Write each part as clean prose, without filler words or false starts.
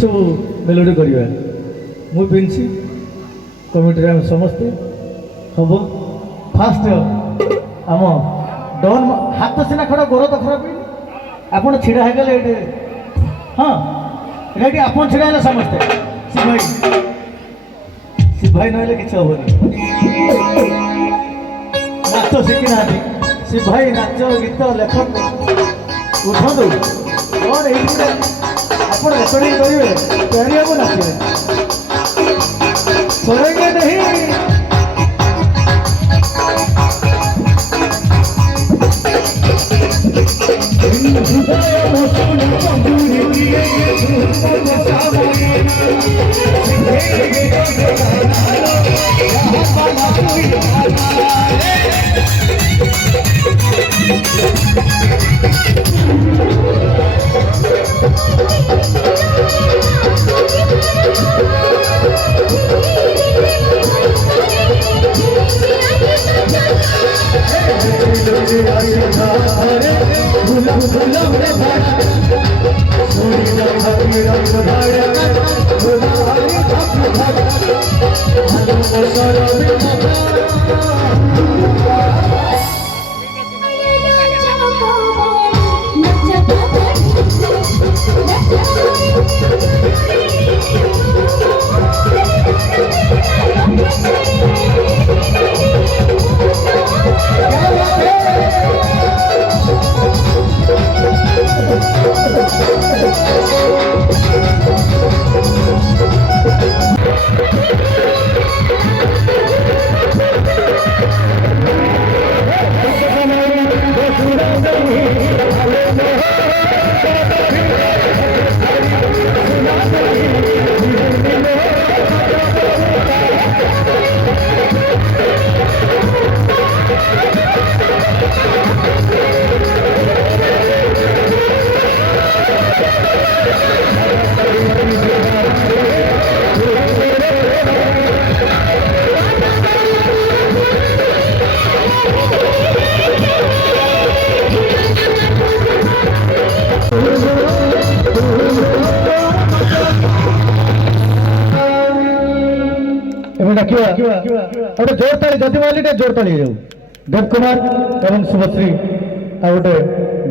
सब मेलोडी करिया मु पिंसी कमिटी रे समस्ते हम फास्ट आम डन हाथ सीना खड़ा गोर तो खराब आपन छिड़ा है गले एटे हां रेडी आपन छिड़ा है समस्ते शिव भाई नहले किछ होबनी नाच शिखी ना शिव भाई नाच गीत लेखक उठो और एही आप रेकर्डिंग करेंगे तैयारी हम नाचे सोएंगे नहीं गोटे जोर ताली जदि माली जोर ताली देव कुमार एवं शुभश्री आ गोटे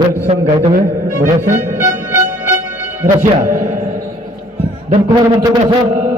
बेल्ट सॉन्ग गाइदेवे बढ़िया से रशिया देव कुमार मंच को आस